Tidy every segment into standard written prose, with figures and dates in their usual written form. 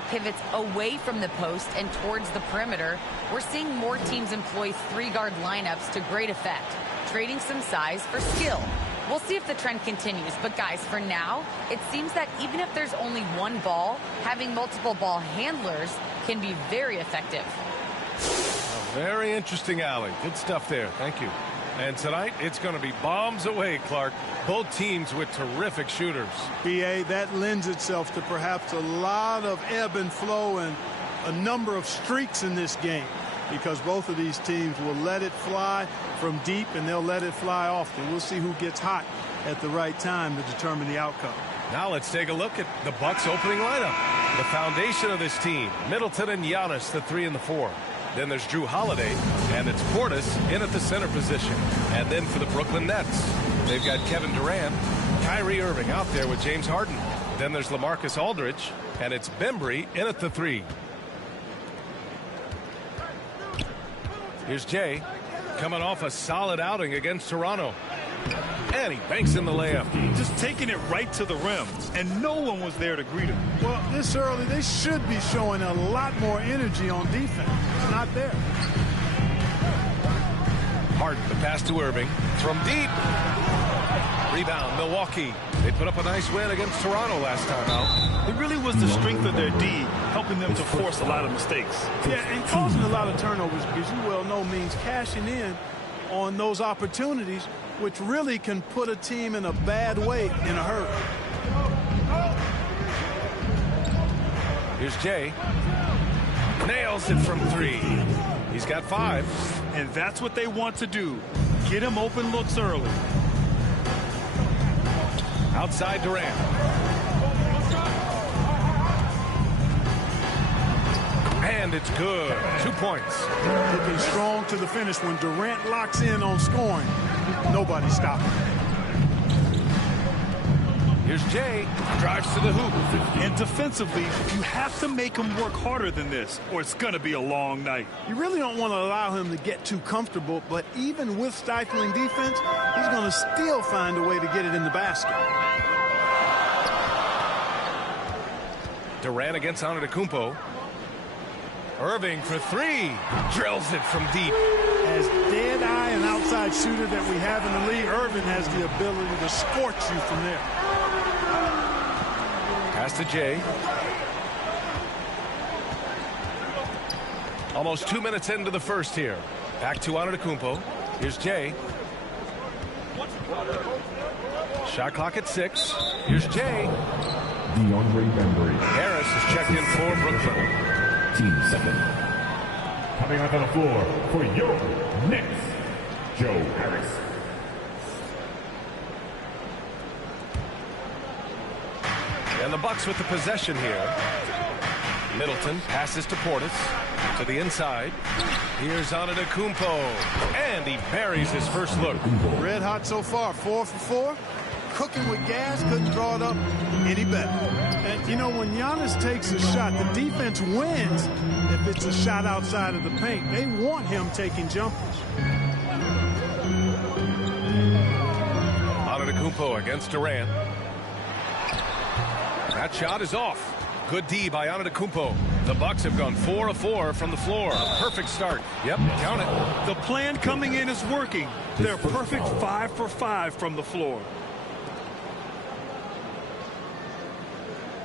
NBA pivots away from the post and towards the perimeter, we're seeing more teams employ three-guard lineups to great effect, trading some size for skill. We'll see if the trend continues, but guys, for now, it seems that even if there's only one ball, having multiple ball handlers can be very effective. Very interesting, Allie. Good stuff there. Thank you. And tonight, it's going to be bombs away, Clark. Both teams with terrific shooters. BA, that lends itself to perhaps a lot of ebb and flow and a number of streaks in this game, because both of these teams will let it fly from deep and they'll let it fly often. We'll see who gets hot at the right time to determine the outcome. Now let's take a look at the Bucks opening lineup. The foundation of this team, Middleton and Giannis, the 3 and the 4. Then there's Drew Holiday, and it's Portis in at the center position. And then for the Brooklyn Nets, they've got Kevin Durant, Kyrie Irving out there with James Harden. Then there's LaMarcus Aldridge, and it's Bembry in at the 3. Here's Jay, coming off a solid outing against Toronto. And he banks in the layup. Just taking it right to the rim, and no one was there to greet him. Well, this early, they should be showing a lot more energy on defense. It's not there. Harden, the pass to Irving. From deep. Rebound, Milwaukee. They put up a nice win against Toronto last time out. It really was the strength of their D helping them to force a lot of mistakes. Yeah, and causing a lot of turnovers, because you well know means cashing in on those opportunities, which really can put a team in a bad way in a hurry. Here's Jay. Nails it from 3. He's got 5. And that's what they want to do. Get him open looks early. Outside Durant. And it's good. 2 points. Looking strong to the finish. When Durant locks in on scoring, nobody's stopping. Here's Jay. Drives to the hoop. And defensively, you have to make him work harder than this, or it's going to be a long night. You really don't want to allow him to get too comfortable, but even with stifling defense, he's going to still find a way to get it in the basket. Durant against Antetokounmpo. Irving for 3. Drills it from deep. As dead-eye and outside shooter that we have in the league, Irving has the ability to scorch you from there. Pass to Jay. Almost 2 minutes into the first here. Back to Antetokounmpo. Here's Jay. Shot clock at 6. Here's Jay. Harris is checked in for Brooklyn. Team second. Coming onto the floor for your Knicks, Joe Harris. And the Bucks with the possession here. Middleton passes to Portis to the inside. Here's Antetokounmpo, and he buries his first look. Red hot so far, 4 for 4. Cooking with gas, couldn't draw it up any better. And you know, when Giannis takes a shot, the defense wins if it's a shot outside of the paint. They want him taking jumpers. Antetokounmpo against Durant. That shot is off. Good D by Antetokounmpo. The Bucks have gone 4 of 4 from the floor. Perfect start. Yep, count it. The plan coming in is working. They're perfect 5 for 5 from the floor.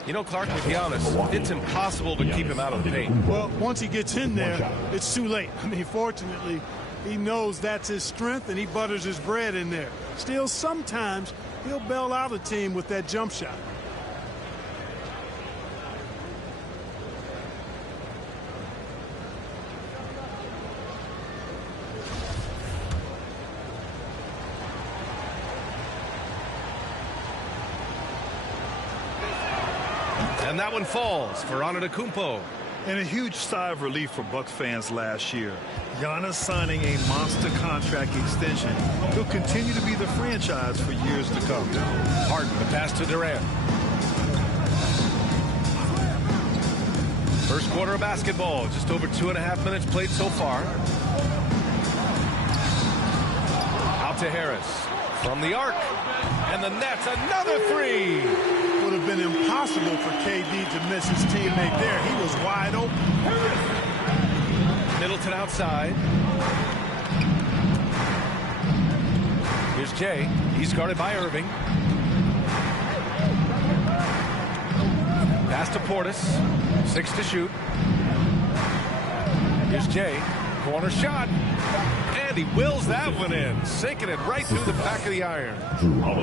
You know, Clark, with Giannis, it's impossible to keep him out of the paint. Well, once he gets in there, it's too late. I mean, fortunately, he knows that's his strength, and he butters his bread in there. Still, sometimes he'll bail out a team with that jump shot. And that one falls for Antetokounmpo. And a huge sigh of relief for Bucks fans last year. Giannis signing a monster contract extension. He'll continue to be the franchise for years to come. Harden, the pass to Durant. First quarter of basketball, just over 2.5 minutes played so far. Out to Harris from the arc, and the Nets another 3. Would have have been impossible for KD to miss his teammate there. He was wide open. Middleton outside. Here's Jay. He's guarded by Irving. Pass to Portis. 6 to shoot. Here's Jay. Corner shot. And he wills that one in. Sinking it right through the back of the iron.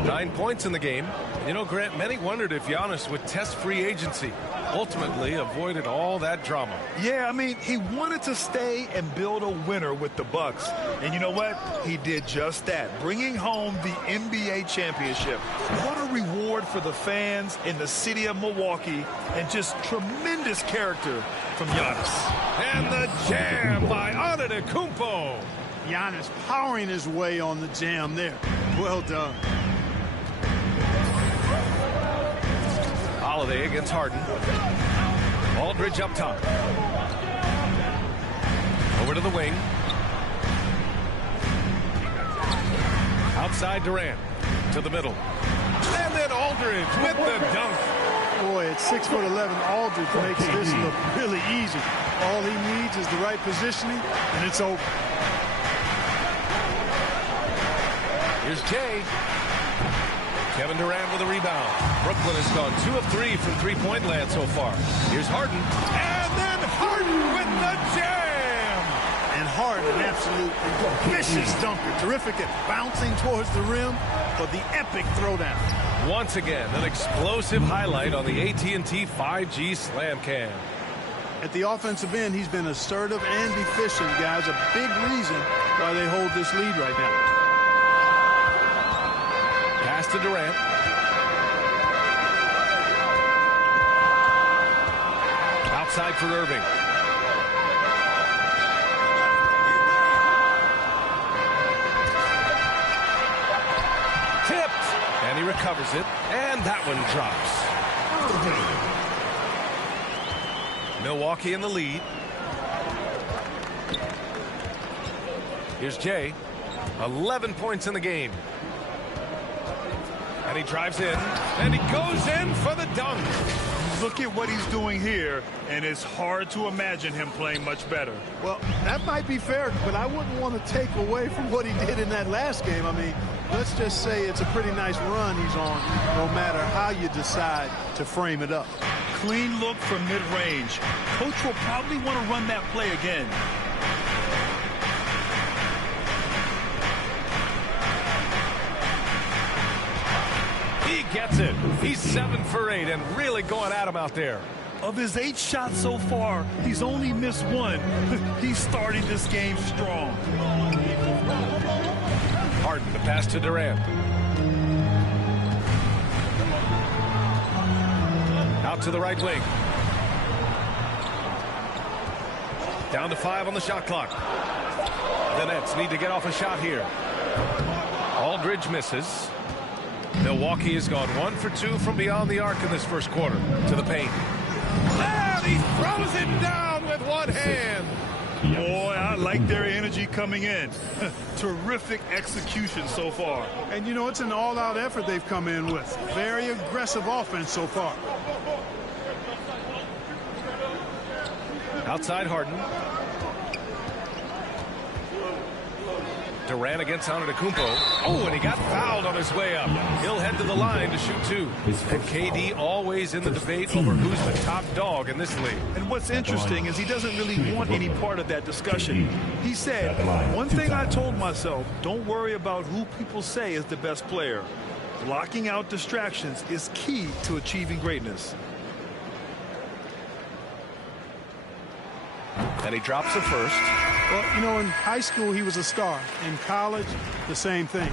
9 points in the game. You know, Grant, many wondered if Giannis would test free agency. Ultimately avoided all that drama. Yeah, I mean, he wanted to stay and build a winner with the Bucks. And you know what? He did just that, bringing home the NBA championship. What a reward for the fans in the city of Milwaukee, and just tremendous character from Giannis. And the jam by Antetokounmpo. Giannis powering his way on the jam there. Well done. Holiday against Harden. Aldridge up top. Over to the wing. Outside Durant. To the middle. And then Aldridge with the dunk. Boy, at 6'11", Aldridge makes this look really easy. All he needs is the right positioning, and it's over. Here's Jay. Kevin Durant with a rebound. Brooklyn has gone 2 of 3 from three-point land so far. Here's Harden. And then Harden with the jam. And Harden, an absolute vicious dunker. Terrific at bouncing towards the rim, but the epic throwdown. Once again, an explosive highlight on the AT&T 5G Slam Cam. At the offensive end, he's been assertive and efficient, guys. A big reason why they hold this lead right now. Pass to Durant. Outside for Irving. Tipped. And he recovers it. And that one drops. Milwaukee in the lead. Here's Jay. 11 points in the game. And he drives in, and he goes in for the dunk. Look at what he's doing here, and it's hard to imagine him playing much better. Well, that might be fair, but I wouldn't want to take away from what he did in that last game. I mean, let's just say it's a pretty nice run he's on, no matter how you decide to frame it up. Clean look from mid-range. Coach will probably want to run that play again. He gets it. He's 7 for 8 and really going at him out there. Of his 8 shots so far, he's only missed 1. He's starting this game strong. Harden, the pass to Durant. Out to the right wing. Down to 5 on the shot clock. The Nets need to get off a shot here. Aldridge misses. Milwaukee has gone 1 for 2 from beyond the arc in this first quarter. To the paint. And he throws it down with one hand. Boy, I like their energy coming in. Terrific execution so far. And, you know, it's an all-out effort they've come in with. Very aggressive offense so far. Outside Harden. Durant against Antetokounmpo. Oh, and he got fouled on his way up. He'll head to the line to shoot 2. And KD always in the debate over who's the top dog in this league. And what's interesting is he doesn't really want any part of that discussion. He said, one thing I told myself, don't worry about who people say is the best player. Blocking out distractions is key to achieving greatness. And he drops the first. Well, you know, in high school, he was a star. In college, the same thing.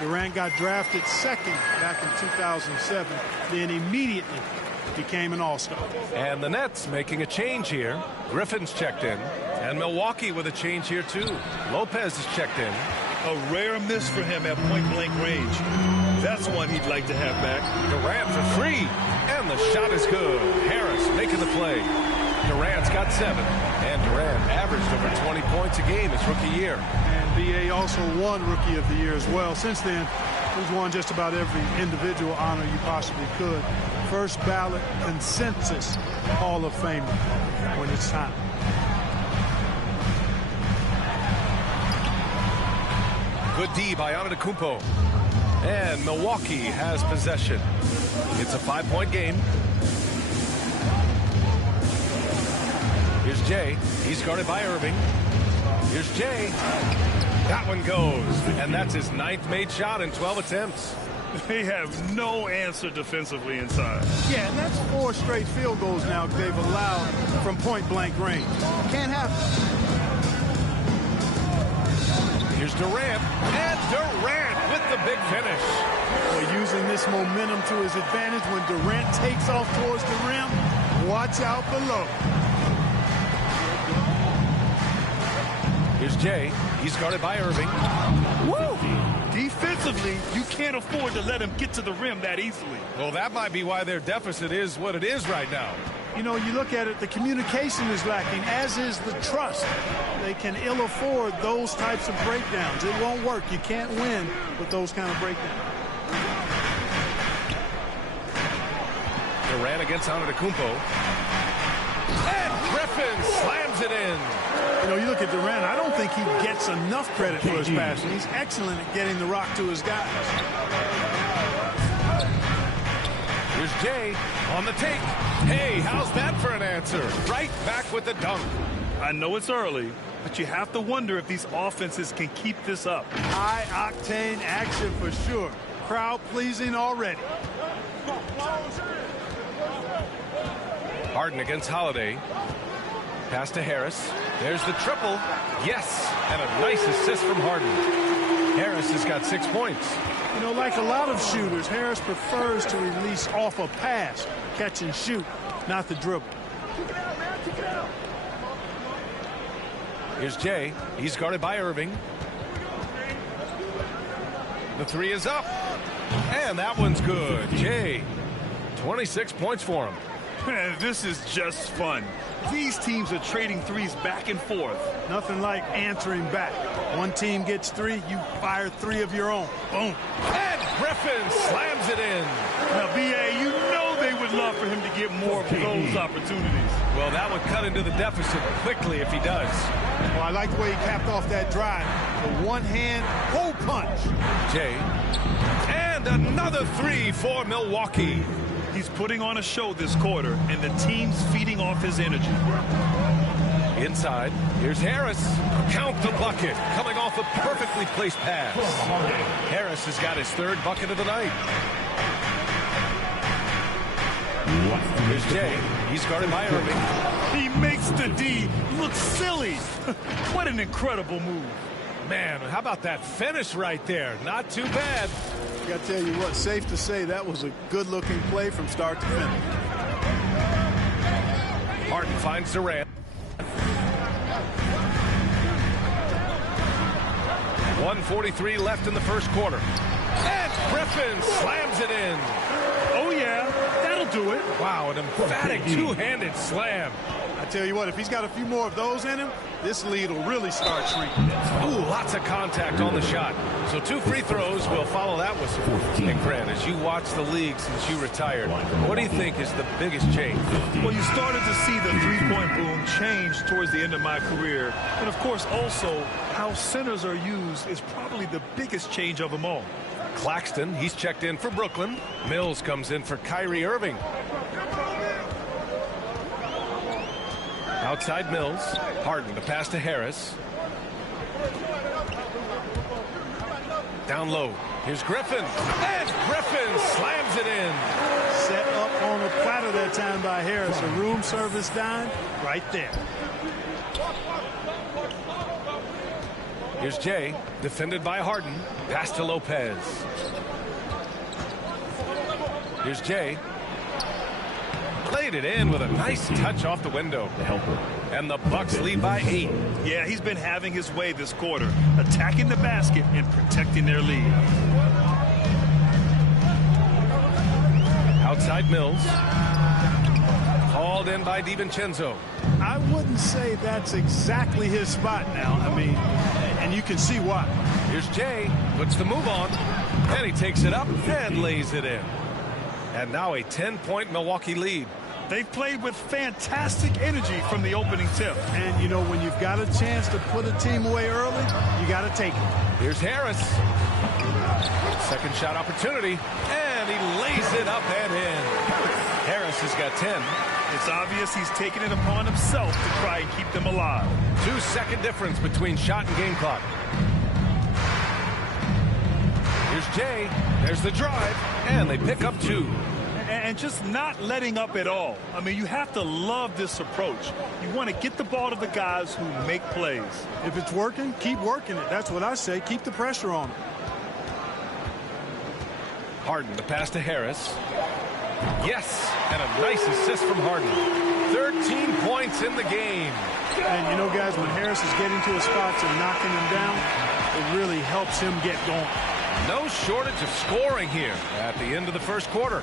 Durant got drafted second back in 2007, then immediately became an all-star. And the Nets making a change here. Griffin's checked in. And Milwaukee with a change here, too. Lopez is checked in. A rare miss for him at point-blank range. That's one he'd like to have back. Durant for 3. And the shot is good. Harris making the play. Durant's got 7. And Durant averaged over 20 points a game his rookie year. And B.A. also won Rookie of the Year as well. Since then, he's won just about every individual honor you possibly could. first ballot consensus Hall of Famer when it's time. Good D by Antetokounmpo. And Milwaukee has possession. It's a 5-point game. Here's Jay. He's guarded by Irving. Here's Jay. That one goes. And that's his 9th made shot in 12 attempts. They have no answer defensively inside. Yeah, and that's 4 straight field goals now they've allowed from point-blank range. Can't happen. Here's Durant. And Durant with the big finish. Well, using this momentum to his advantage when Durant takes off towards the rim. Watch out below. Here's Jay. He's guarded by Irving. Woo! Defensively, you can't afford to let him get to the rim that easily. Well, that might be why their deficit is what it is right now. You know, you look at it, the communication is lacking, as is the trust. They can ill afford those types of breakdowns. It won't work. You can't win with those kind of breakdowns. Durant against Antetokounmpo. And Griffin slams it in. You know, you look at Durant, I don't think he gets enough credit for his passing. He's excellent at getting the rock to his guys. Here's Jay on the take. Hey, how's that for an answer? Right back with the dunk. I know it's early, but you have to wonder if these offenses can keep this up. High-octane action for sure. Crowd-pleasing already. Harden against Holiday. Pass to Harris. There's the triple. Yes, and a nice assist from Harden. Harris has got 6 points. You know, like a lot of shooters, Harris prefers to release off a pass, catch and shoot, not the dribble. Here's Jay. He's guarded by Irving. The 3 is up. And that one's good. Jay, 26 points for him. Man, this is just fun. These teams are trading threes back and forth. Nothing like answering back. One team gets 3, you fire 3 of your own. Boom. And Griffin slams it in. Now, B.A., you know they would love for him to get more of those opportunities. Well, that would cut into the deficit quickly if he does. Well, I like the way he capped off that drive. The one-hand hole punch. Jay. And another 3 for Milwaukee. He's putting on a show this quarter, and the team's feeding off his energy. Inside, here's Harris. Count the bucket, coming off a perfectly placed pass. Harris has got his 3rd bucket of the night. Here's Jay. He's guarded by Irving. He makes the D look silly. What an incredible move. Man, how about that finish right there? Not too bad. I got to tell you what, safe to say that was a good-looking play from start to finish. Harden finds Durant. 1:43 left in the first quarter. And Griffin slams it in. Oh, yeah, that'll do it. Wow, an emphatic two-handed slam. I tell you what, if he's got a few more of those in him, this lead will really start shrinking. Ooh, lots of contact on the shot. So 2 free throws will follow that whistle. Hey, Grant, as you watch the league since you retired, what do you think is the biggest change? Well, you started to see the three-point boom change towards the end of my career. And, of course, also how centers are used is probably the biggest change of them all. Claxton, he's checked in for Brooklyn. Mills comes in for Kyrie Irving. Outside Mills. Harden to pass to Harris. Down low. Here's Griffin. And Griffin slams it in. Set up on a platter that time by Harris. A room service dime right there. Here's Jay. Defended by Harden. Pass to Lopez. Here's Jay. Played it in with a nice touch off the window. The helper. And the Bucks lead by 8. Yeah, he's been having his way this quarter, attacking the basket and protecting their lead. Outside Mills. Called in by DiVincenzo. I wouldn't say that's exactly his spot now. I mean, and you can see why. Here's Jay. Puts the move on. And he takes it up and lays it in. And now a 10-point Milwaukee lead. They've played with fantastic energy from the opening tip. And, you know, when you've got a chance to put a team away early, you got to take it. Here's Harris. Second shot opportunity. And he lays it up and in. Harris has got 10. It's obvious he's taking it upon himself to try and keep them alive. 2-second difference between shot and game clock. Here's Jay. There's the drive. And they pick up 2. And just not letting up at all. I mean, you have to love this approach. You want to get the ball to the guys who make plays. If it's working, keep working it. That's what I say. Keep the pressure on them. Harden, the pass to Harris. Yes, and a nice assist from Harden. 13 points in the game. And, you know, guys, when Harris is getting to his spots and knocking them down, it really helps him get going. No shortage of scoring here at the end of the first quarter.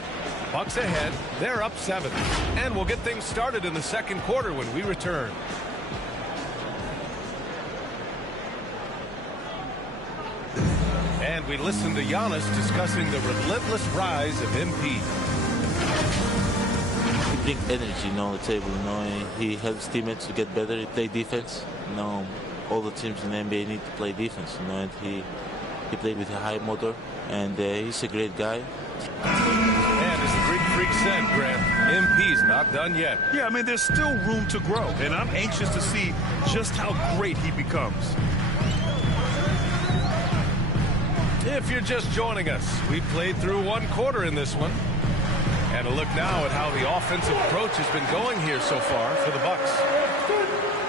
Bucks ahead. They're up 7. And we'll get things started in the second quarter when we return. And we listen to Giannis discussing the relentless rise of MP. He brings energy, on the table. He helps teammates to get better. He plays defense. All the teams in the NBA need to play defense. And he played with a high motor, and he's a great guy. And as the Greek Freak said, Grant, MP's not done yet. Yeah, I mean, there's still room to grow, and I'm anxious to see just how great he becomes. If you're just joining us, we played through one quarter in this one. And a look now at how the offensive approach has been going here so far for the Bucks.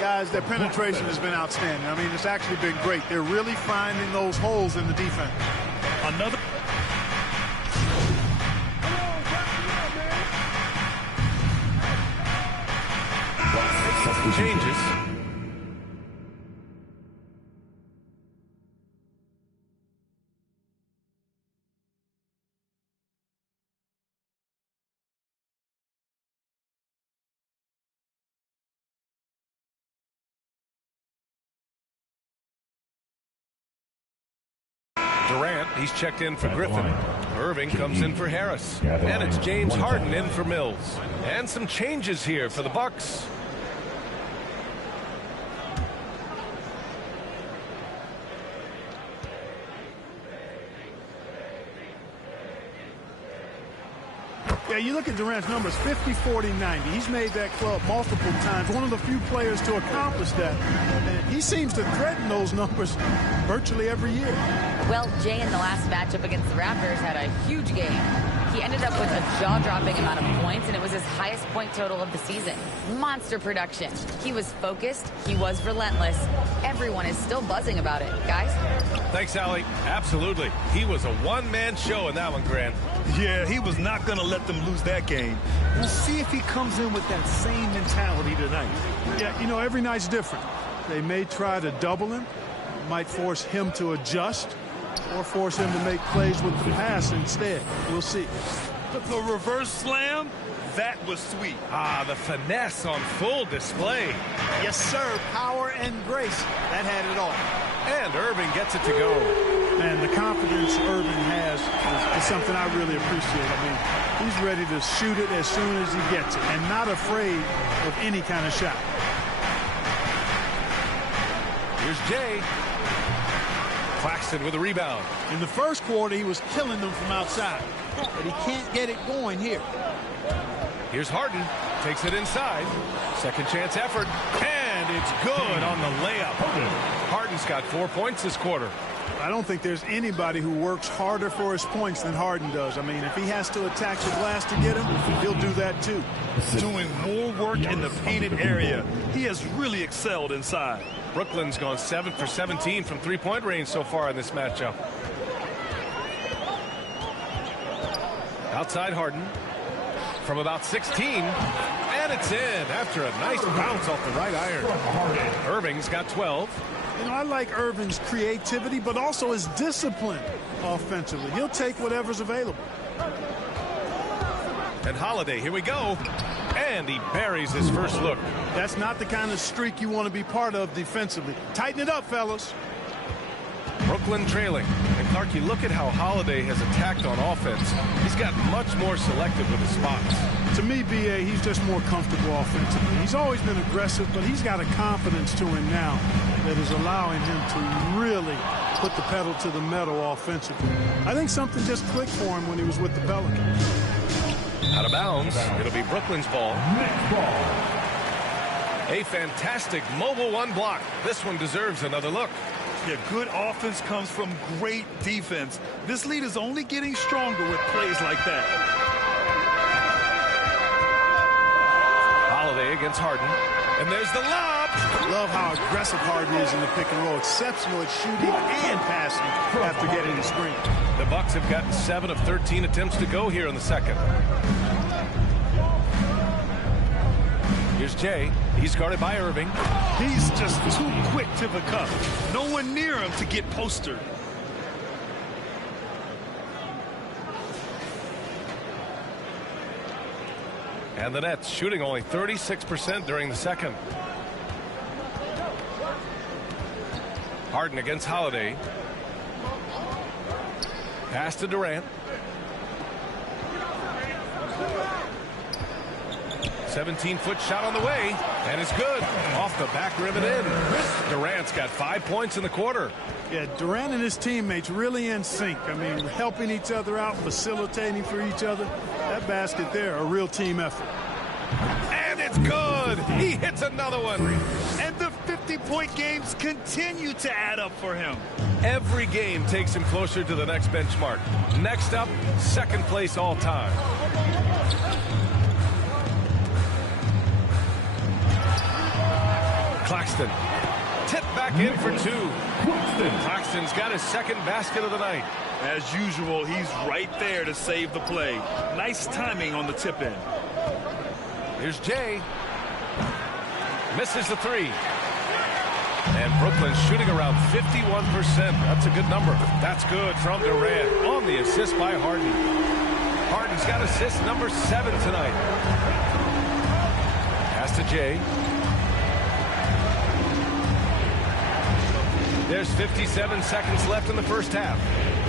Guys, their penetration has been outstanding. I mean, it's actually been great. They're really finding those holes in the defense. Another. Changes. Durant, he's checked in for Griffin. Irving comes in for Harris. And it's James Harden in for Mills. And some changes here for the Bucks. Yeah, you look at Durant's numbers, 50, 40, 90. He's made that club multiple times. One of the few players to accomplish that. And he seems to threaten those numbers virtually every year. Well, Jay in the last matchup against the Raptors had a huge game. He ended up with a jaw-dropping amount of points, and it was his highest point total of the season. Monster production. He was focused. He was relentless. Everyone is still buzzing about it. Guys? Thanks, Allie. Absolutely. He was a one-man show in that one, Grant. Yeah, he was not going to let them lose that game. We'll see if he comes in with that same mentality tonight. Yeah, you know, every night's different. They may try to double him, might force him to adjust, or force him to make plays with the pass instead. We'll see. The reverse slam, that was sweet. Ah, the finesse on full display. Yes, sir. Power and grace. That had it all. And Irving gets it to go. And the confidence Irving has is something I really appreciate. I mean, he's ready to shoot it as soon as he gets it and not afraid of any kind of shot. Here's Jay. Claxton with a rebound. In the first quarter, he was killing them from outside, but he can't get it going here. Here's Harden. Takes it inside. Second chance effort. And it's good on the layup. Harden's got 4 points this quarter. I don't think there's anybody who works harder for his points than Harden does. I mean, if he has to attack the glass to get him, he'll do that too. Doing more work in the painted area. He has really excelled inside. Brooklyn's gone 7 for 17 from three-point range so far in this matchup. Outside Harden from about 16. And it's in after a nice bounce off the right iron. Irving's got 12. You know, I like Irving's creativity, but also his discipline offensively. He'll take whatever's available. And Holiday, here we go. And he buries his first look. That's not the kind of streak you want to be part of defensively. Tighten it up, fellas. Brooklyn Brooklyn trailing. And Clark, you look at how Holiday has attacked on offense. He's got much more selective with his spots. To me, B.A., he's just more comfortable offensively. He's always been aggressive, but he's got a confidence to him now that is allowing him to really put the pedal to the metal offensively. I think something just clicked for him when he was with the Pelicans. Out of bounds. It'll be Brooklyn's ball. Next ball. A fantastic mobile one block. This one deserves another look. Yeah, good offense comes from great defense. This lead is only getting stronger with plays like that. Holiday against Harden. And there's the lob. Love how aggressive Harden is in the pick and roll. Exceptional at shooting and passing after getting the screen. The Bucks have gotten 7 of 13 attempts to go here in the second. Here's Jay. He's guarded by Irving. He's just too quick to the cup. No one near him to get postered. And the Nets shooting only 36% during the second. Harden against Holiday. Pass to Durant. 17-foot shot on the way, and it's good. Off the back rim and in. Durant's got 5 points in the quarter. Yeah, Durant and his teammates really in sync. I mean, helping each other out, facilitating for each other. That basket there, a real team effort. And it's good. He hits another one. And the 50-point games continue to add up for him. Every game takes him closer to the next benchmark. Next up, second place all time. Claxton. Tip back in for two. Claxton's got his second basket of the night. As usual, he's right there to save the play. Nice timing on the tip in. Here's Jay. Misses the three. And Brooklyn's shooting around 51%. That's a good number. That's good from Durant on the assist by Harden. Harden's got assist number 7 tonight. Pass to Jay. There's 57 seconds left in the first half.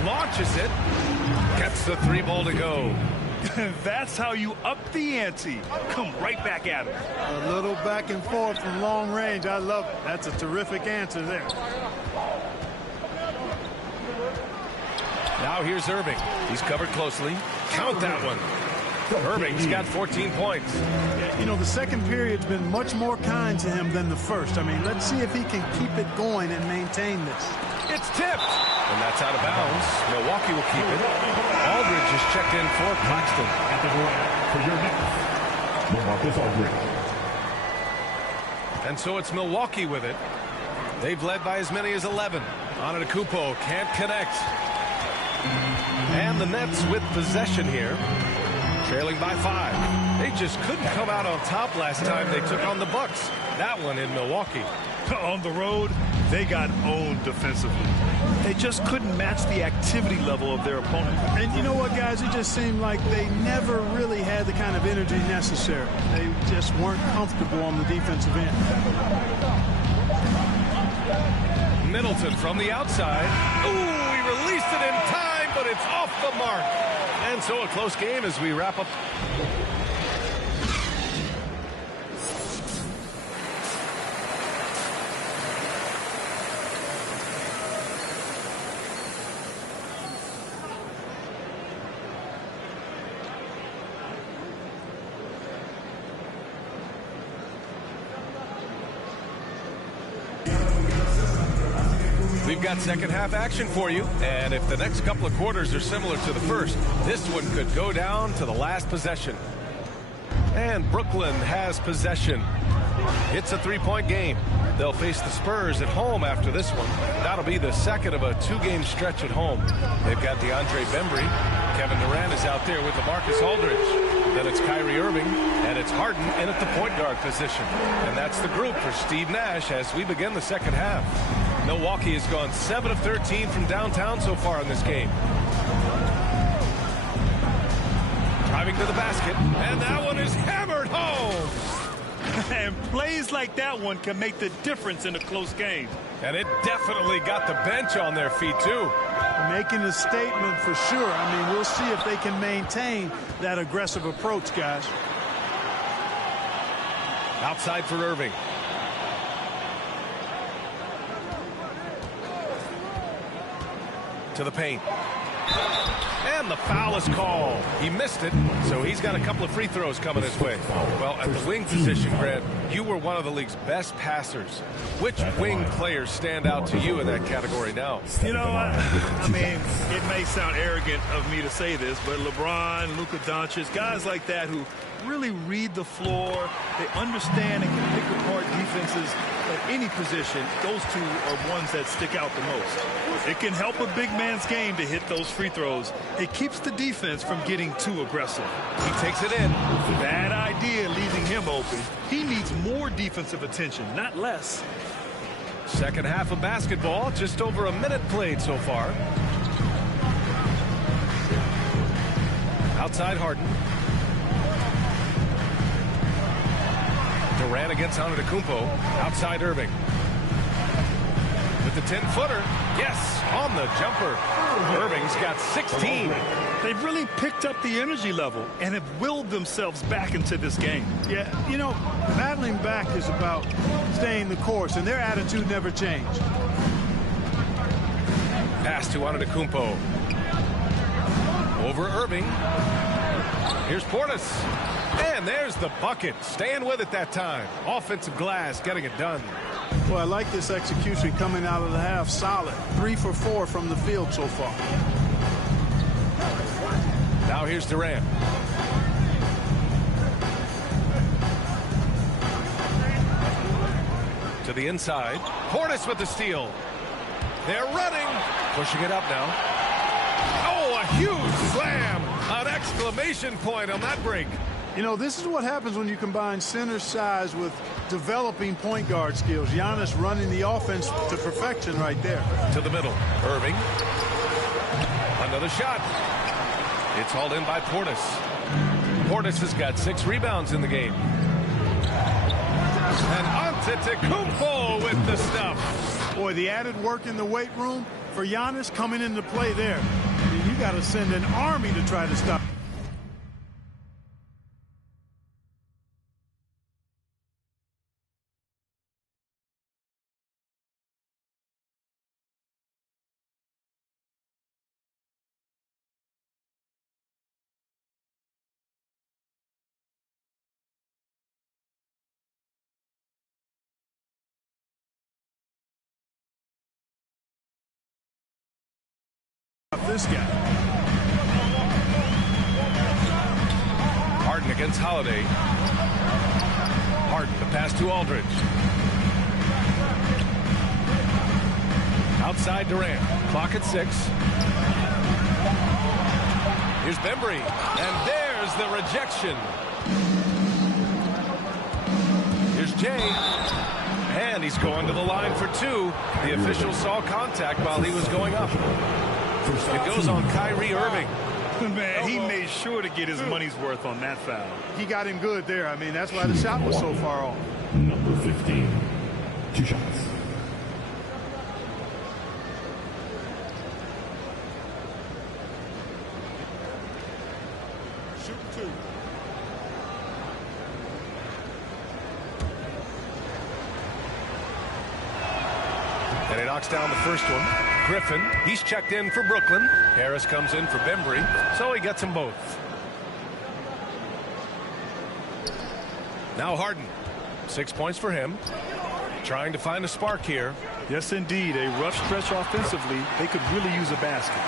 Launches it. Gets the 3 ball to go. That's how you up the ante. Come right back at him. A little back and forth from long range. I love it. That's a terrific answer there. Now here's Irving. He's covered closely. Count that one. Irving's got 14 points. You know, the second period's been much more kind to him than the first. I mean, let's see if he can keep it going and maintain this. It's tipped. And that's out of bounds. Milwaukee will keep it. Aldridge is checked in for Claxton. At the line for your next, LaMarcus Aldridge. And so it's Milwaukee with it. They've led by as many as 11. Antetokounmpo can't connect. And the Nets with possession here. Trailing by 5. They just couldn't come out on top last time they took on the Bucks. That one in Milwaukee. On the road, they got owned defensively. They just couldn't match the activity level of their opponent. And you know what, guys? It just seemed like they never really had the kind of energy necessary. They just weren't comfortable on the defensive end. Middleton from the outside. Ooh, he released it in time, but it's off the mark. And so a close game as we wrap up. We've got second half action for you, and if the next couple of quarters are similar to the first, this one could go down to the last possession. And Brooklyn has possession. It's a 3-point game. They'll face the Spurs at home after this one. That'll be the second of a 2-game stretch at home. They've got DeAndre Bembry. Kevin Durant is out there with LaMarcus Aldridge. Then it's Kyrie Irving, and it's Harden in at the point guard position. And that's the group for Steve Nash as we begin the second half. Milwaukee has gone 7 of 13 from downtown so far in this game. Driving to the basket, and that one is hammered home. And plays like that one can make the difference in a close game. And it definitely got the bench on their feet, too. Making a statement for sure. I mean, we'll see if they can maintain that aggressive approach, guys. Outside for Irving. To the paint. And the foul is called. He missed it, so he's got a couple of free throws coming his way. Well, at the wing position, Grant, you were one of the league's best passers. Which wing players stand out to you in that category now? You know, I mean, it may sound arrogant of me to say this, but LeBron, Luka Doncic, guys like that who really read the floor, they understand and can pick apart defenses at any position. Those two are ones that stick out the most. It can help a big man's game to hit those free throws. It keeps the defense from getting too aggressive. He takes it in. Bad idea leaving him open. He needs more defensive attention, not less. Second half of basketball, just over a minute played so far. Outside Harden. Durant against Antetokounmpo. Outside Irving. With the 10-footer. Yes, on the jumper. Irving's got 16. They've really picked up the energy level and have willed themselves back into this game. Yeah, you know, battling back is about staying the course, and their attitude never changed. Pass to Antetokounmpo. Over Irving. Here's Portis. And there's the bucket. Staying with it that time. Offensive glass, getting it done. Well, I like this execution coming out of the half. Solid. 3 for 4 from the field so far. Now here's Durant. To the inside. Portis with the steal. They're running. Pushing it up now. Oh, a huge slam. An exclamation point on that break. You know, this is what happens when you combine center size with developing point guard skills. Giannis running the offense to perfection right there. To the middle. Irving. Another shot. It's hauled in by Portis. Portis has got 6 rebounds in the game. And Antetokounmpo with the stuff. Boy, the added work in the weight room for Giannis coming into play there. I mean, you got to send an army to try to stop. This guy. Harden against Holiday. Harden, the pass to Aldridge. Outside Durant. Clock at 6. Here's Bembry. And there's the rejection. Here's Jay. And he's going to the line for 2. The official saw contact while he was going up. It goes on Kyrie Irving. Man, he made sure to get his money's worth on that foul. He got him good there. I mean, that's why the shot was so far off. Number 15. 2 shots. Shoot 2. And he knocks down the first one. Griffin, he's checked in for Brooklyn. Harris comes in for Bembry, so he gets them both. Now Harden. 6 points for him. Trying to find a spark here. Yes, indeed. A rough stretch offensively. They could really use a basket.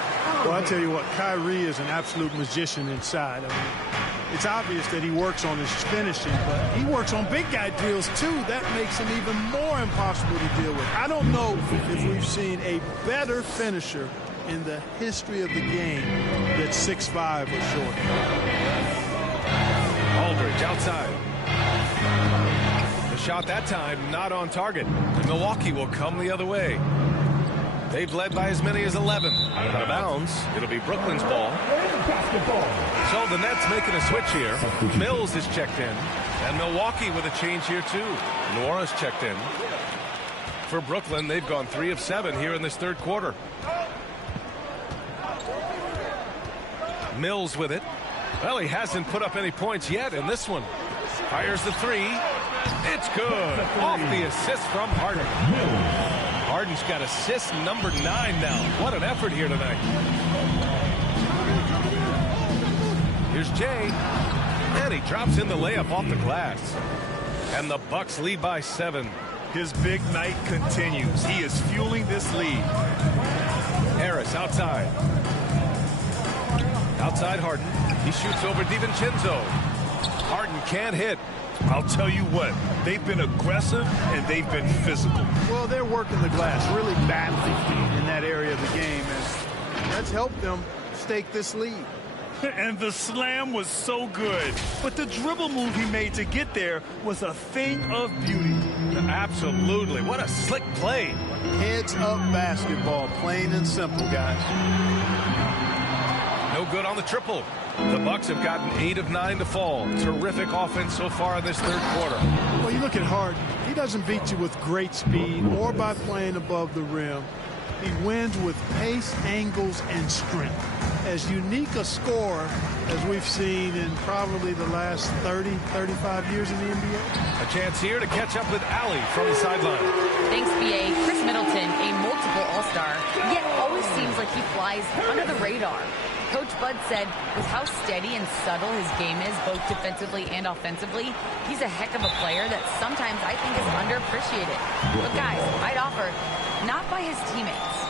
Well, I tell you what, Kyrie is an absolute magician inside. I mean, it's obvious that he works on his finishing, but he works on big guy drills too. That makes him even more impossible to deal with. I don't know if we've seen a better finisher in the history of the game that's 6'5" or short. Aldridge outside. The shot that time not on target. Milwaukee will come the other way. They've led by as many as 11. Out of bounds. It'll be Brooklyn's ball. So the Nets making a switch here. Mills is checked in. And Milwaukee with a change here, too. Nora's checked in. For Brooklyn, they've gone 3 of 7 here in this third quarter. Mills with it. Well, he hasn't put up any points yet in this one. Fires the 3. It's good. Off the assist from Harden. Harden's got assist number 9 now. What an effort here tonight. Here's Jay. And he drops in the layup off the glass. And the Bucks lead by 7. His big night continues. He is fueling this lead. Harris outside. Outside Harden. He shoots over DiVincenzo. Harden can't hit. I'll tell you what, they've been aggressive and they've been physical. Well, they're working the glass, really battling in that area of the game, and that's helped them stake this lead. And the slam was so good. But the dribble move he made to get there was a thing of beauty. Absolutely. What a slick play. Heads up basketball, plain and simple, guys. No good on the triple. The Bucks have gotten 8 of 9 to fall. Terrific offense so far in this third quarter. Well, you look at Harden. He doesn't beat you with great speed or by playing above the rim. He wins with pace, angles, and strength. As unique a scorer as we've seen in probably the last 30, 35 years in the NBA. A chance here to catch up with Allie from the sideline. Thanks, B.A. Chris Middleton, a multiple All-Star, yet always seems like he flies under the radar. Coach Bud said with how steady and subtle his game is, both defensively and offensively, he's a heck of a player that sometimes I think is underappreciated. But guys, I'd offer, not by his teammates.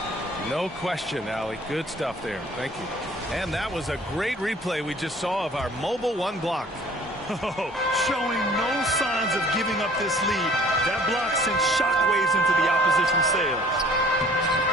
No question, Allie. Good stuff there. Thank you. And that was a great replay we just saw of our mobile 1 block. Oh, showing no signs of giving up this lead. That block sent shockwaves into the opposition's sails.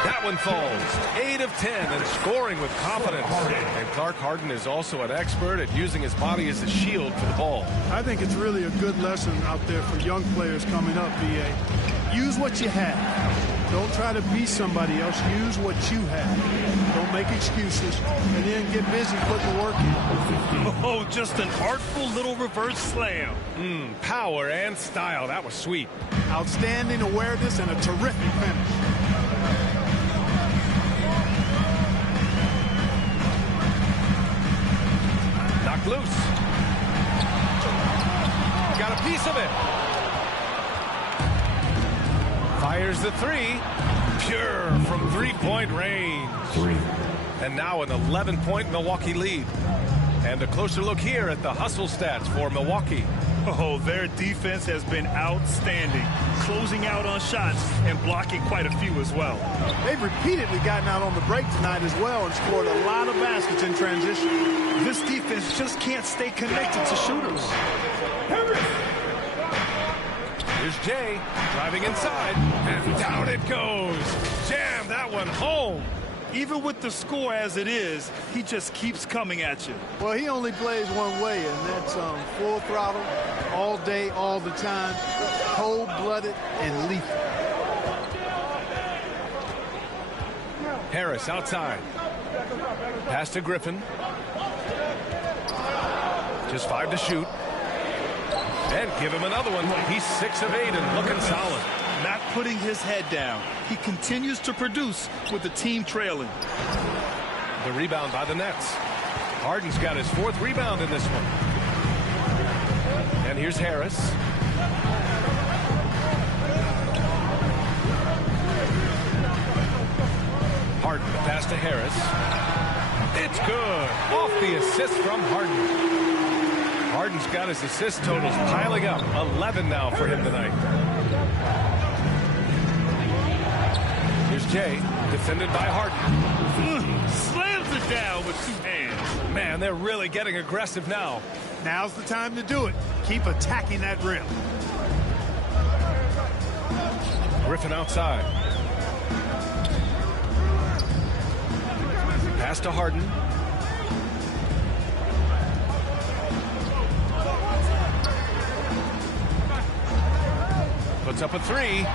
That one falls. 8 of 10 and scoring with confidence. And Clark Harden is also an expert at using his body as a shield for the ball. I think it's really a good lesson out there for young players coming up, B.A. Use what you have. Don't try to be somebody else. Use what you have. Don't make excuses. And then get busy putting the work in. Oh, just an artful little reverse slam. Power and style. That was sweet. Outstanding awareness and a terrific finish. Knocked loose. Got a piece of it. Fires the 3. Pure from 3-point range. And now an 11-point Milwaukee lead. And a closer look here at the hustle stats for Milwaukee. Oh, their defense has been outstanding, closing out on shots and blocking quite a few as well. They've repeatedly gotten out on the break tonight as well and scored a lot of baskets in transition. This defense just can't stay connected to shooters. Here's Jay driving inside, and down it goes. Jam that one home. Even with the score as it is, he just keeps coming at you. Well, he only plays one way, and that's full throttle, all day, all the time, cold-blooded and lethal. Harris outside. Pass to Griffin. Just 5 to shoot. And give him another one. He's 6 of 8 and looking solid. Not putting his head down. He continues to produce with the team trailing. The rebound by the Nets. Harden's got his 4th rebound in this one. And here's Harris. Harden, pass to Harris. It's good. Off the assist from Harden. Harden's got his assist totals piling up. 11 now for him tonight. Here's Jay, defended by Harden. Slams it down with 2 hands. Man, they're really getting aggressive now. Now's the time to do it. Keep attacking that rim. Griffin outside. Pass to Harden. Puts up a 3.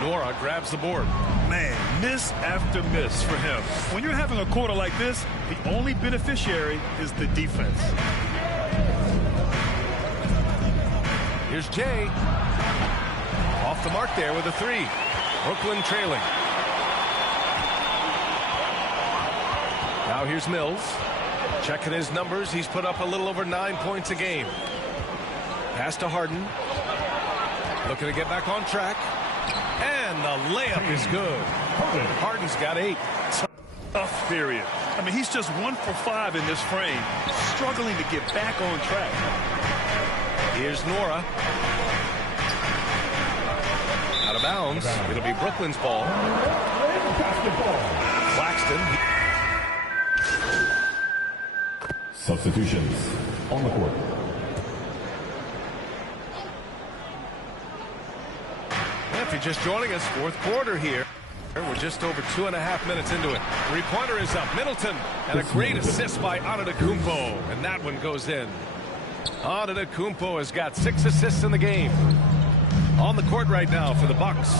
Nora grabs the board. Man, miss after miss for him. When you're having a quarter like this, the only beneficiary is the defense. Here's Jay. Off the mark there with a three. Brooklyn trailing. Now here's Mills. Checking his numbers. He's put up a little over 9 points a game. Pass to Harden. Looking to get back on track. And the layup is good. Harden's got 8. Tough period. I mean, he's just 1 for 5 in this frame. Struggling to get back on track. Here's Nora. Out of bounds. It'll be Brooklyn's ball. Claxton. Substitutions on the court. If you're just joining us, fourth quarter here. We're just over 2.5 minutes into it. Three-pointer is up. Middleton. And a great assist by Antetokounmpo. And that one goes in. Antetokounmpo has got 6 assists in the game. On the court right now for the Bucks.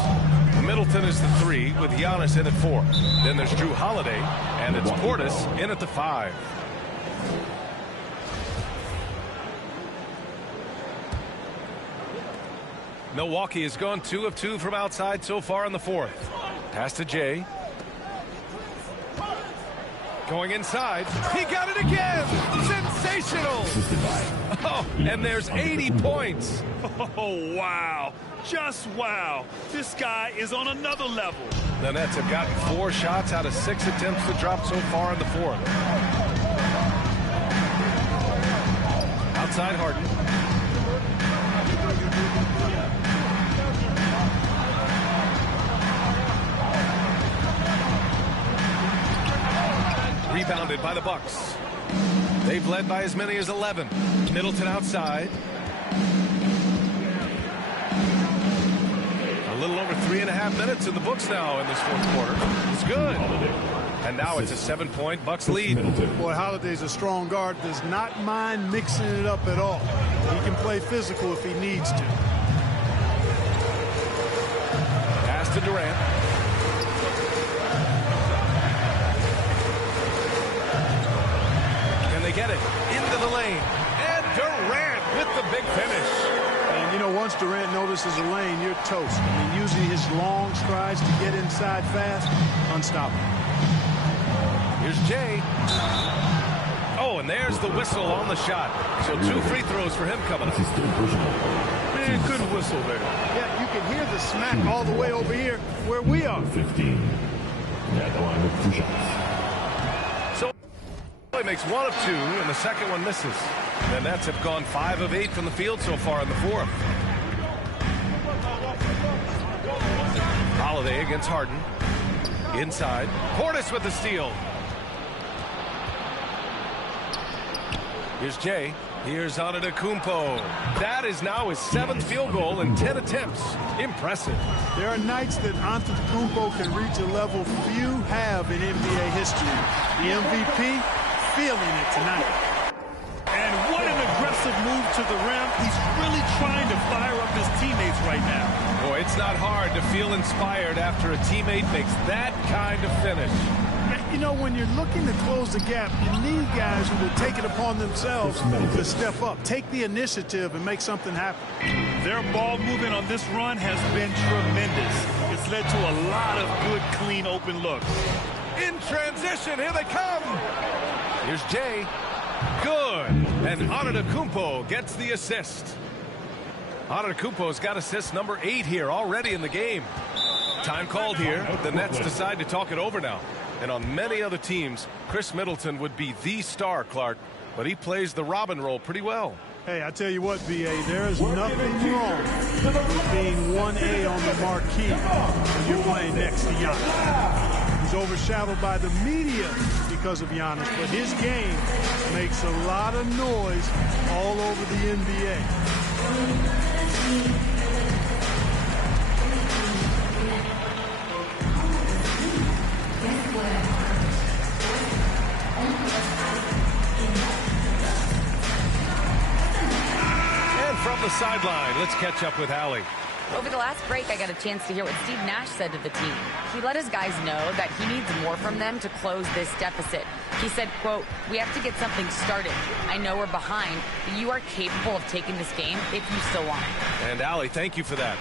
Middleton is the 3 with Giannis in at 4. Then there's Drew Holiday. And it's Portis in at the 5. Milwaukee has gone 2 of 2 from outside so far in the fourth. Pass to Jay. Going inside. He got it again. Sensational. Oh, and there's 80 points. Oh, wow. Just wow. This guy is on another level. The Nets have gotten 4 shots out of 6 attempts to drop so far in the fourth. Outside Harden. Rebounded by the Bucks. They've led by as many as 11. Middleton outside. A little over 3.5 minutes in the books now in this fourth quarter. It's good. And now it's a 7-point Bucks lead. Boy, Holiday's a strong guard. Does not mind mixing it up at all. He can play physical if he needs to. Pass to Durant. They get it into the lane, and Durant with the big finish. And you know, once Durant notices a lane, you're toast. I mean, using his long strides to get inside fast, unstoppable. Here's Jay. Oh, and there's the whistle on the shot. So 2 free throws for him coming up. Man, good whistle there. Yeah, you can hear the smack all the way over here where we are. 15. At the line with 2 shots. He makes 1 of 2, and the second one misses. The Nets have gone 5 of 8 from the field so far in the fourth. Holiday against Harden. Inside. Portis with the steal. Here's Jay. Here's Antetokounmpo. That is now his 7th field goal in 10 attempts. Impressive. There are nights that Antetokounmpo can reach a level few have in NBA history. The MVP feeling it tonight. And what an aggressive move to the rim. He's really trying to fire up his teammates right now. Boy, it's not hard to feel inspired after a teammate makes that kind of finish. You know, when you're looking to close the gap, you need guys who will take it upon themselves to step up, take the initiative, and make something happen. Their ball movement on this run has been tremendous. It's led to a lot of good, clean, open looks. In transition, here they come. Here's Jay. Good. And Antetokounmpo gets the assist. Antetokounmpo's got assist number 8 here already in the game. Time called here. The Nets decide to talk it over now. And on many other teams, Chris Middleton would be the star, Clark. But he plays the Robin role pretty well. Hey, I tell you what, B.A., there is nothing wrong with being 1A on the marquee when you're playing next to Giannis. He's overshadowed by the media because of Giannis, but his game makes a lot of noise all over the NBA. And from the sideline, let's catch up with Allie. Over the last break, I got a chance to hear what Steve Nash said to the team. He let his guys know that he needs more from them to close this deficit. He said, quote, "We have to get something started. I know we're behind, but you are capable of taking this game if you still want it." And Allie, thank you for that.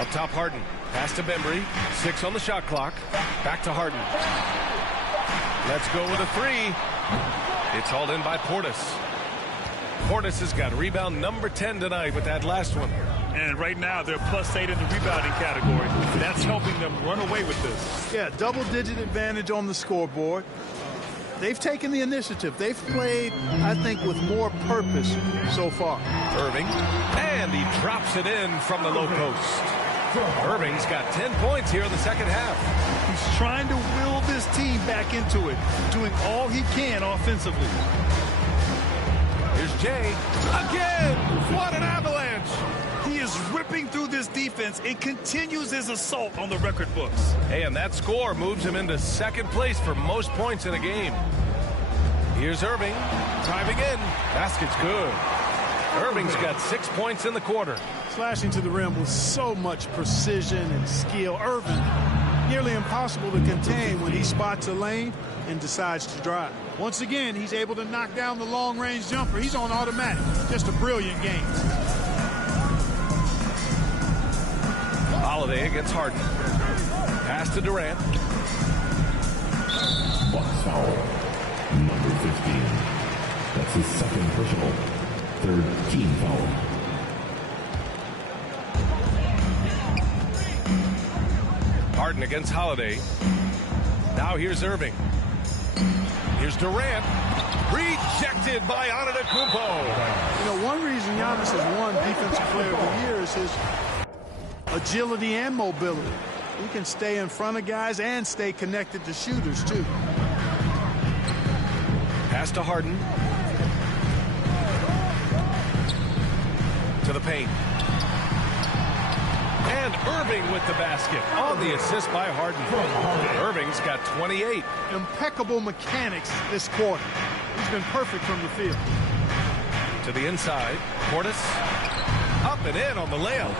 Up top, Harden. Pass to Bembry. 6 on the shot clock. Back to Harden. Let's go with a 3. It's hauled in by Portis. Portis has got rebound number 10 tonight with that last one. And right now, they're +8 in the rebounding category. That's helping them run away with this. Yeah, double-digit advantage on the scoreboard. They've taken the initiative. They've played, I think, with more purpose so far. Irving, and he drops it in from the low post. Irving's got 10 points here in the second half. He's trying to will this team back into it, doing all he can offensively. Here's Jay. Again! What an avalanche! He is ripping through this defense and continues his assault on the record books. Hey, and that score moves him into second place for most points in a game. Here's Irving. Driving in. Basket's good. Irving's got 6 points in the quarter. Slashing to the rim with so much precision and skill. Irving, nearly impossible to contain when he spots a lane and decides to drive. Once again, he's able to knock down the long-range jumper. He's on automatic. Just a brilliant game. Holiday against Harden. Pass to Durant. Bucks foul. Number 15. That's his second personal. Third team foul. Harden against Holiday. Now here's Irving. Here's Durant. Rejected by Antetokounmpo. You know, one reason Giannis has won Defensive Player of the Year is his agility and mobility. He can stay in front of guys and stay connected to shooters, too. Pass to Harden. To the paint. And Irving with the basket on the assist by Harden. Irving's got 28. Impeccable mechanics this quarter. He's been perfect from the field. To the inside. Portis. Up and in on the layup.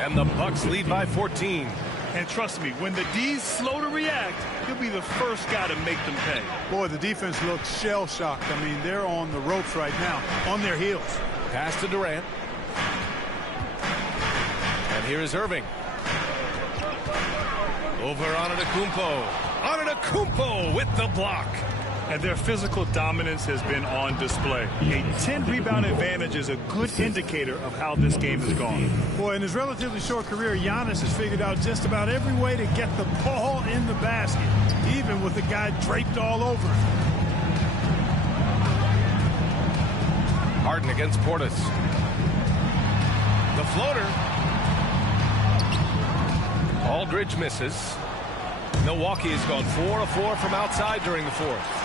And the Bucks lead by 14. And trust me, when the D's slow to react, he'll be the first guy to make them pay. Boy, the defense looks shell-shocked. I mean, they're on the ropes right now, on their heels. Pass to Durant. And here is Irving. Over Antetokounmpo. Antetokounmpo with the block. And their physical dominance has been on display. A 10-rebound advantage is a good indicator of how this game has gone. Boy, in his relatively short career, Giannis has figured out just about every way to get the ball in the basket, even with the guy draped all over him. Harden against Portis. The floater. Aldridge misses. Milwaukee has gone 4 of 4 from outside during the fourth.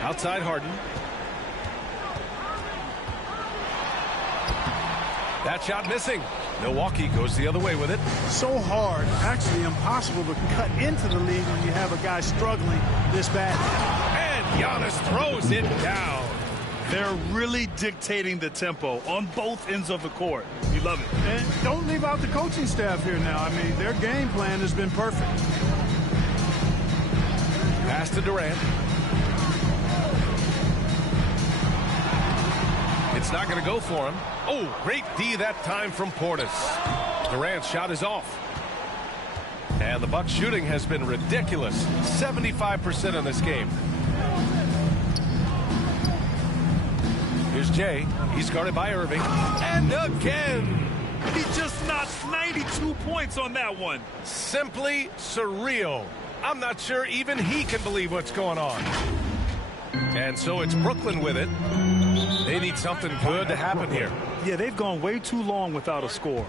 Outside Harden. That shot missing. Milwaukee goes the other way with it. So hard, actually impossible to cut into the lead when you have a guy struggling this bad. And Giannis throws it down. They're really dictating the tempo on both ends of the court. You love it. And don't leave out the coaching staff here now. I mean, their game plan has been perfect. Pass to Durant. It's not going to go for him. Oh, great D that time from Portis. Durant's shot is off. And the Bucks shooting has been ridiculous. 75% in this game. Here's Jay. He's guarded by Irving. And again. He just notched 92 points on that one. Simply surreal. I'm not sure even he can believe what's going on. And so it's Brooklyn with it. They need something good to happen here. Yeah, they've gone way too long without a score.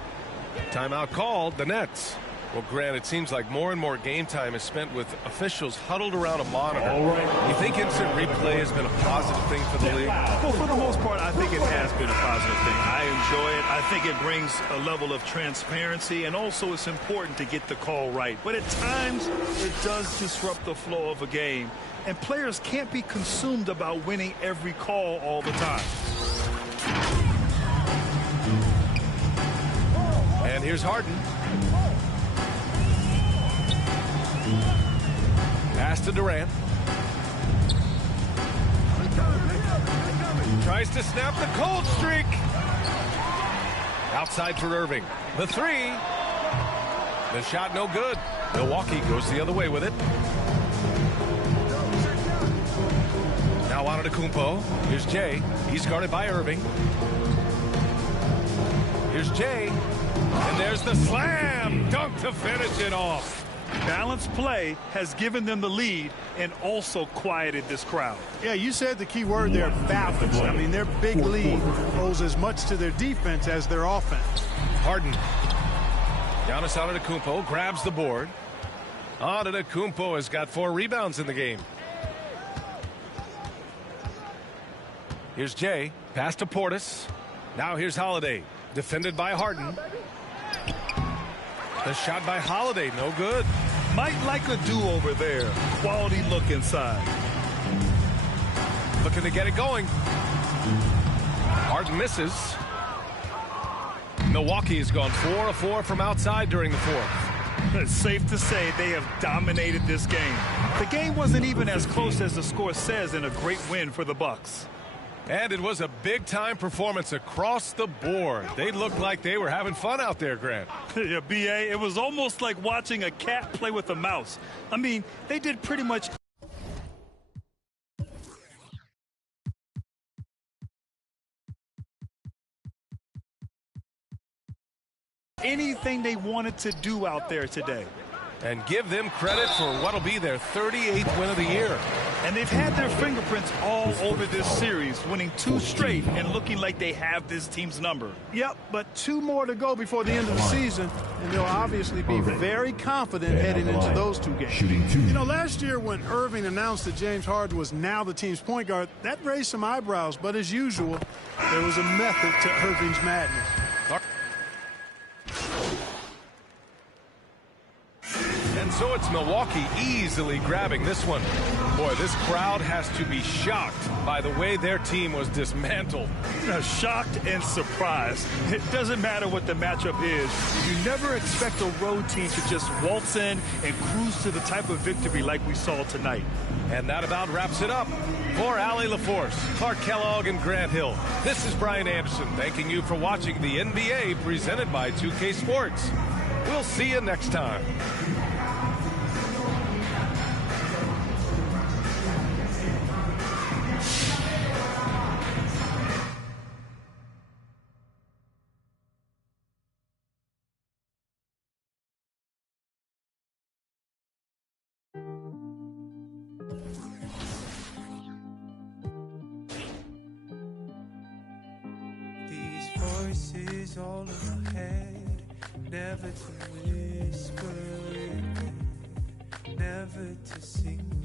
Timeout called, the Nets. Well, Grant, it seems like more and more game time is spent with officials huddled around a monitor. All right. You think instant replay has been a positive thing for the league? Well, for the most part, I think it has been a positive thing. I enjoy it. I think it brings a level of transparency, and also it's important to get the call right. But at times, it does disrupt the flow of a game, and players can't be consumed about winning every call all the time. Here's Harden. Pass to Durant. Tries to snap the cold streak. Outside for Irving. The three. The shot no good. Milwaukee goes the other way with it. Now Antetokounmpo. Here's Jay. He's guarded by Irving. Here's Jay. And there's the slam. Dunk to finish it off. Balanced play has given them the lead and also quieted this crowd. Yeah, you said the key word there, balance. I mean, their big lead owes as much to their defense as their offense. Harden. Giannis Antetokounmpo grabs the board. Antetokounmpo has got 4 rebounds in the game. Here's Jay. Pass to Portis. Now here's Holiday. Defended by Harden. The shot by Holiday, no good. Might like a do-over there. Quality look inside. Looking to get it going. Harden misses. Milwaukee has gone 4 of 4 from outside during the fourth. It's safe to say they have dominated this game. The game wasn't even as close as the score says in a great win for the Bucks. And it was a big-time performance across the board. They looked like they were having fun out there, Grant. Yeah, B.A., it was almost like watching a cat play with a mouse. I mean, they did pretty much anything they wanted to do out there today. And give them credit for what'll be their 38th win of the year. And they've had their fingerprints all over this series, winning 2 straight and looking like they have this team's number. Yep, but 2 more to go before the end of the season, and they'll obviously be very confident heading into those 2 games. You know, last year when Irving announced that James Harden was now the team's point guard, that raised some eyebrows, but as usual, there was a method to Irving's madness. And so it's Milwaukee easily grabbing this one. Boy, this crowd has to be shocked by the way their team was dismantled. Shocked and surprised. It doesn't matter what the matchup is. You never expect a road team to just waltz in and cruise to the type of victory like we saw tonight. And that about wraps it up. For Allie LaForce, Clark Kellogg, and Grant Hill, this is Brian Anderson thanking you for watching the NBA presented by 2K Sports. We'll see you next time. Voices all in my head, never to whisper it, never to sing